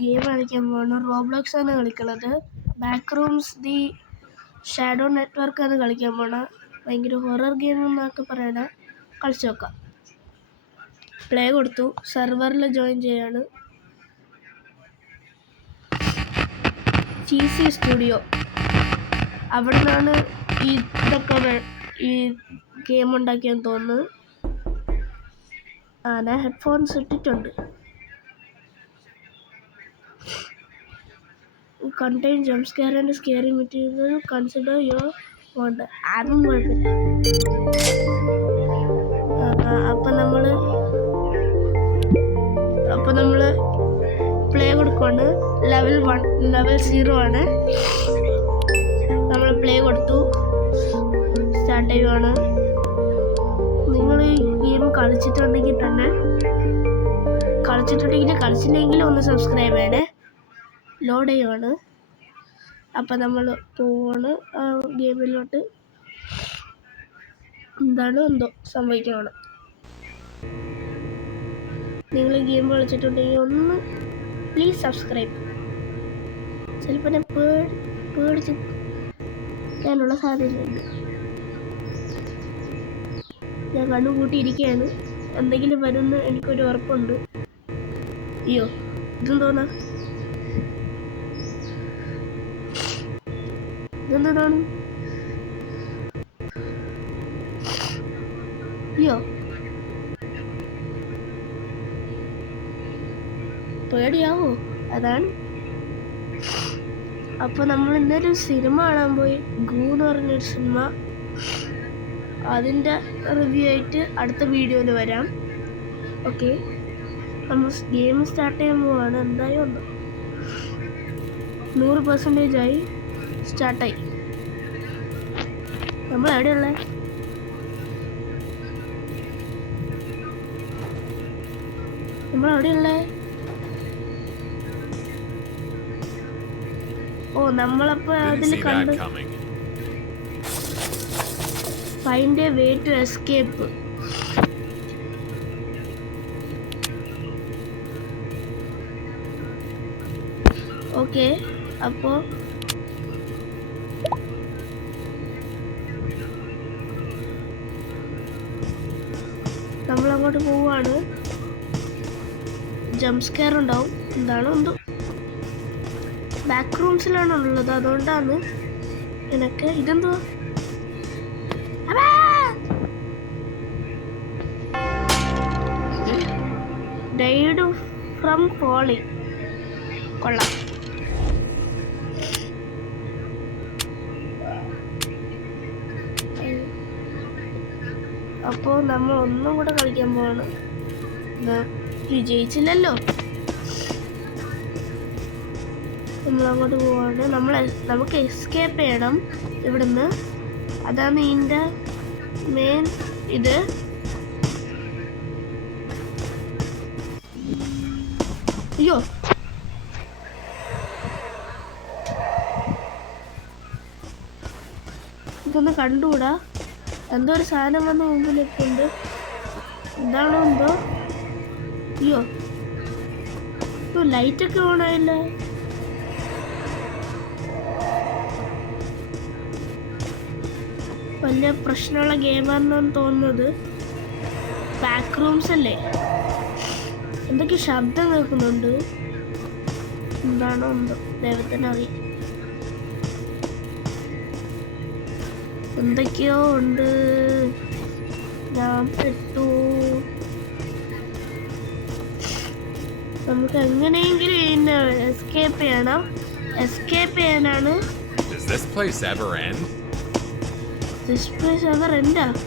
Game കളിക്കാൻ പോകണം. Roblox ആണ് കളിക്കണത്. Back rooms the shadow network ആണ് കളിക്കാൻ പോണ. ഭയങ്കര ഹൊറർ ഗെയിം എന്നൊക്കെ പറയണ. കളിച്ചു നോക്കാം. പ്ലേ കൊടുത്തു. സെർവറിൽ ജോയിൻ ചെയ്യാണ്. GC studio. അവിടെ നിന്നാണ് ഈ ഗെയിം ഉണ്ടാക്കിയെന്ന് തോന്നുന്നു. ഞാൻ ഹെഡ്ഫോൺസ് ഇട്ടിട്ടുണ്ട്. contain jump scare and scary material. Consider your want. അതും കുഴപ്പമില്ല. അപ്പം നമ്മൾ പ്ലേ കൊടുക്കുവാണ്. ലെവൽ 0 ആണ്. നമ്മൾ പ്ലേ കൊടുത്തു. സ്റ്റാർട്ട് ചെയ്യുവാണ്. നിങ്ങൾ ഈ ഗെയിം കളിച്ചില്ലെങ്കിൽ ഒന്ന് സബ്സ്ക്രൈബ് ചെയ്യണേ. ലോഡ് ചെയ്യുവാണ്. അപ്പം നമ്മൾ പോവാണ് ആ ഗെയിമിലോട്ട്. എന്താണ് എന്തോ സംഭവിക്കുകയാണ്. നിങ്ങൾ ഈ ഗെയിം കളിച്ചിട്ടുണ്ടെങ്കിൽ ഒന്ന് പ്ലീസ് സബ്സ്ക്രൈബ്. ചിലപ്പോൾ ഞാൻ പേടിച്ചിരിക്കാനുള്ള സാധ്യതയുണ്ട്. ഞാൻ കണ്ണുകൂട്ടിയിരിക്കുകയാണ്. എന്തെങ്കിലും വരുമെന്ന് എനിക്കൊരു ഉറപ്പുണ്ട്. അയ്യോ, ഇതെന്താണ്? അയ്യോ, പേടിയാവോ? അതാണ്. അപ്പോൾ നമ്മൾ ഇന്നൊരു സിനിമ കാണാൻ പോയി. ഗൂ എന്ന് പറഞ്ഞൊരു സിനിമ. അതിൻ്റെ റിവ്യൂ ആയിട്ട് അടുത്ത വീഡിയോയിൽ വരാം. ഓക്കെ, നമ്മൾ ഗെയിം സ്റ്റാർട്ട് ചെയ്യാൻ പോവാണ്. എന്തായാലും ഉണ്ട് 100% ആയി. സ്റ്റാർട്ടായി. നമ്മൾ എവിടെയുള്ള ഓ, നമ്മളപ്പോൾ അതിൽ കണ്ട് find a way to escape. Okay, അപ്പോൾ നമ്മളങ്ങോട്ട് പോവാണ്. ജംപ് സ്കെയർ ഉണ്ടാവും. എന്താണോ എന്തോ. ബാക്ക് റൂംസിലാണ് ഉള്ളത്. അതുകൊണ്ടാണ് എനിക്ക് ഇതെന്തോ ഡൈഡ് ഫ്രം ഫോളിങ്. കൊള്ളാം. അപ്പോൾ നമ്മൾ ഒന്നും കൂടെ കളിക്കാൻ പോവാണ്. വിജയിച്ചില്ലല്ലോ. നമ്മളങ്ങോട്ട് പോവാണ്. നമുക്ക് എസ്കേപ്പ് ചെയ്യണം ഇവിടുന്ന്. അതാണ് ഇതിൻ്റെ മെയിൻ ഇത്. അയ്യോ, ഇതൊന്ന് കണ്ടുകൂടാ. എന്തോ ഒരു സാധനം വന്ന് മുമ്പിലെത്തുന്നുണ്ട്. എന്താണോ എന്തോ. അയ്യോ, ലൈറ്റൊക്കെ ഓണായില്ല. വലിയ പ്രശ്നമുള്ള ഗെയിമാണെന്നാണ് തോന്നുന്നത്. ബാക്ക് റൂംസ് അല്ലേ? എന്തൊക്കെ ശബ്ദം കേൾക്കുന്നുണ്ട്. എന്താണോ എന്തോ, ദൈവത്തിന് അറിയാം. എന്തൊക്കെയോ ഉണ്ട്. ഞാൻ പെട്ടു. നമുക്ക് എങ്ങനെയെങ്കിലും ഇതിനെ എസ്കേപ്പ് ചെയ്യണം. എസ്കേപ്പ് ചെയ്യാനാണ്. This place ever end?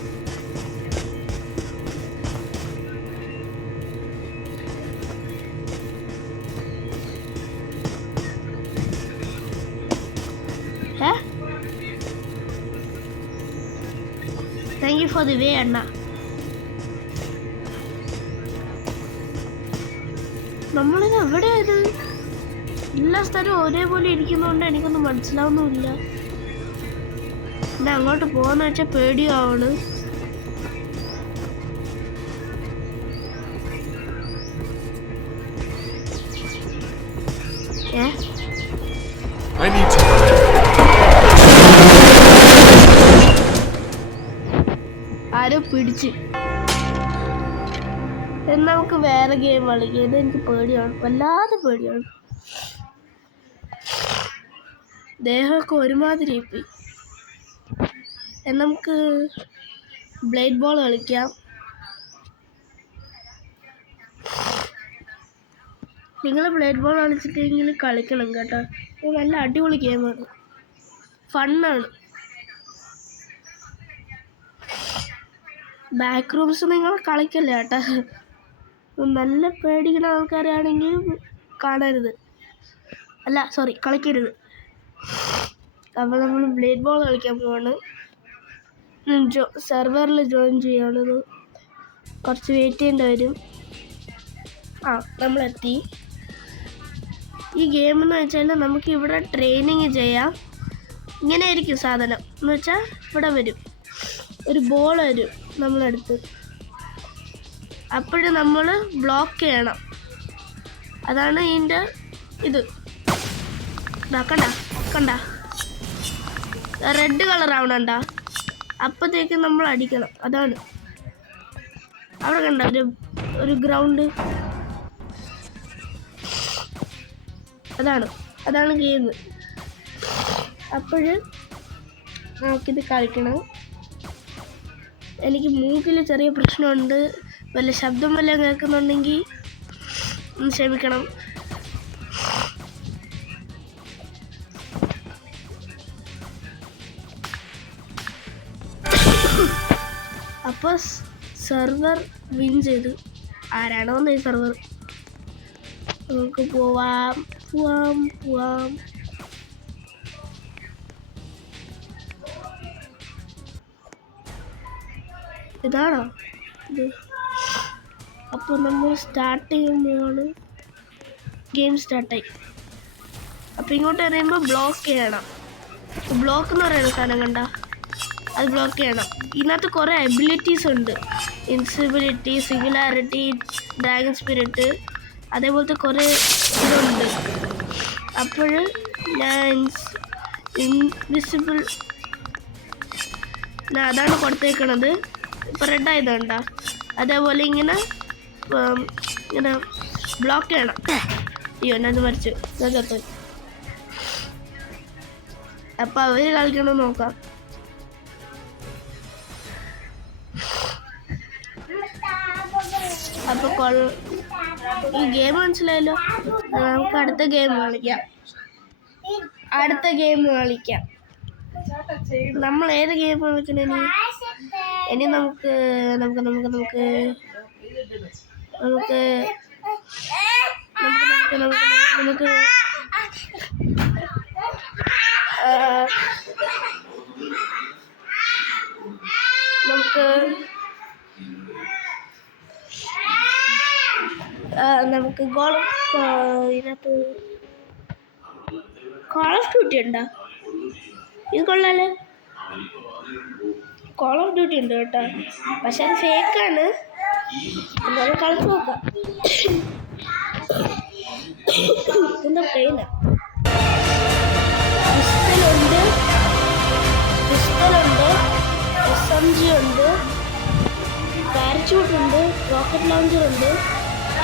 Thank you for the way, Anna. നമ്മളിത് എവിടെയായത്? എല്ലാ സ്ഥലവും ഒരേപോലെ ഇരിക്കുന്നതുകൊണ്ട് എനിക്കൊന്നും മനസ്സിലാവുന്നുമില്ല. പിന്നെ അങ്ങോട്ട് പോകാന്ന് വെച്ചാൽ പേടിയാവണ്. I need to run. ആരോ പിടിച്ച്. എന്നാ നമുക്ക് വേറെ ഗെയിം കളിക്കാം. ഇത് എനിക്ക് പേടിയാണ്, വല്ലാതെ പേടിയാണ്. ദേഹമൊക്കെ ഒരുമാതിരി പോയി. നമുക്ക് ബ്ലേഡ് ബോൾ കളിക്കാം. നിങ്ങൾ ബ്ലേഡ് ബോൾ കളിച്ചിട്ടെങ്കിലും കളിക്കണം കേട്ടോ. ഇത് നല്ല അടിപൊളി ഗെയിമാണ്, ഫണ്ണാണ്. ബാക്ക് റൂംസ് നിങ്ങൾ കളിക്കല്ലേ കേട്ടോ. നല്ല പേടിക്കുന്ന ആൾക്കാരാണെങ്കിൽ കാണരുത്, അല്ല സോറി കളിക്കരുത്. അപ്പോൾ നമ്മൾ ബ്ലേഡ് ബോൾ കളിക്കാൻ പോവാണ്. സെർവറിൽ ജോയിൻ ചെയ്യാനുള്ളത്, കുറച്ച് വെയിറ്റ് ചെയ്യേണ്ടി വരും. നമ്മളെത്തി. ഈ ഗെയിം എന്ന് വെച്ചാൽ നമുക്ക് ഇവിടെ ട്രെയിനിങ് ചെയ്യാം. ഇങ്ങനെ ആയിരിക്കും സാധനം എന്ന് വെച്ചാൽ ഇവിടെ വരും ഒരു ബോൾ വരും നമ്മളടുത്ത്. അപ്പോഴും നമ്മൾ ബ്ലോക്ക് ചെയ്യണം. അതാണ് ഇതിൻ്റെ ഇത്. കണ്ട റെഡ് കളർ ആവണണ്ട, അപ്പോഴത്തേക്കും നമ്മൾ അടിക്കണം. അതാണ് അവിടെ കണ്ട ഒരു ഗ്രൗണ്ട്. അതാണ് ഗെയിം. അപ്പോഴ് നമുക്കിത് കളിക്കണം. എനിക്ക് മൂക്കിൽ ചെറിയ പ്രശ്നമുണ്ട്. വല്ല ശബ്ദം വല്ലതും കേൾക്കുന്നുണ്ടെങ്കിൽ ക്ഷമിക്കണം. അപ്പോൾ സെർവർ വിൻ ചെയ്തു. ആരാണോ ഈ സെർവർ. നമുക്ക് പോവാം. ഇതാണോ ഇത്? അപ്പോൾ നമ്മൾ സ്റ്റാർട്ട് ചെയ്യുമ്പോഴാണ് ഗെയിം സ്റ്റാർട്ടായി. അപ്പോൾ ഇങ്ങോട്ട് പറയുമ്പോൾ ബ്ലോക്ക് ചെയ്യണം. ബ്ലോക്ക് എന്ന് പറയുന്ന സാധനം കണ്ട, അത് ബ്ലോക്ക് ചെയ്യണം. ഇതിനകത്ത് കുറേ എബിലിറ്റീസ് ഉണ്ട്. ഇൻസിബിലിറ്റി, സിംഗുലാരിറ്റി, ഡ്രാഗൺ സ്പിരിറ്റ്, അതേപോലത്തെ കുറേ ഇതുണ്ട്. അപ്പോൾ ഞാൻ ഇൻവിസിബിൾ അതാണ് കൊടുത്തേക്കണത്. ഇപ്പോൾ റെഡായതുണ്ട. അതേപോലെ ഇങ്ങനെ ബ്ലോക്ക് ചെയ്യണം. അയ്യോ ഞാനത് മരിച്ചു. അപ്പോൾ അവർ കളിക്കണമെന്ന് നോക്കാം. അപ്പോൾ ഈ ഗെയിം മനസ്സിലായല്ലോ. നമുക്ക് അടുത്ത ഗെയിം കളിക്കാം. നമ്മൾ ഏത് ഗെയിം കളിക്കണേ? ഇനി നമുക്ക് ഇതിനകത്ത് കോൾ ഓഫ് ഡ്യൂട്ടി ഉണ്ടോ? ഇത് കൊള്ളാലോ. കോൾ ഓഫ് ഡ്യൂട്ടി ഉണ്ട് കേട്ടോ, പക്ഷെ അത് ഫേക്കാണ്. എന്നാലും കളിച്ച് നോക്കാം. എന്താ പെയിനാ? പിസ്റ്റലുണ്ട്, SMG ഉണ്ട്, പാരച്യൂട്ടുണ്ട്, റോക്കറ്റ് ലോഞ്ചർ ഉണ്ട്,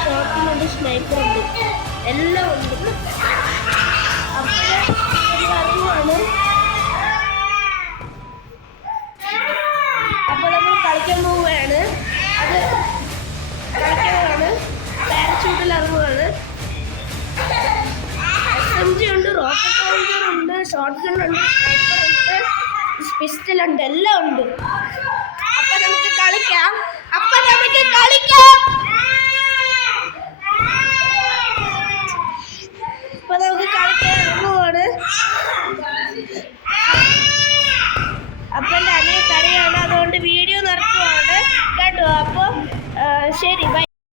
ഷോട്ടിംഗ് ഉണ്ട്, സ്നൈപ്പർ ഉണ്ട്, എല്ലാം ഉണ്ട്. അറിവാണ്. അപ്പോൾ നമ്മൾ കളിക്കാൻ പോവുകയാണ്. പാരച്യൂട്ടിൽ അറിവാണ്. SMG ഉണ്ട്, റോക്കറ്റ് ലോഞ്ചർ ഉണ്ട്, ഷോട്ട് ഗൺ ഉണ്ട്, സ്നൈപ്പർ ഉണ്ട്, പിസ്റ്റലുണ്ട്, എല്ലാം ഉണ്ട്. അപ്പം നമുക്ക് കളിക്കാം.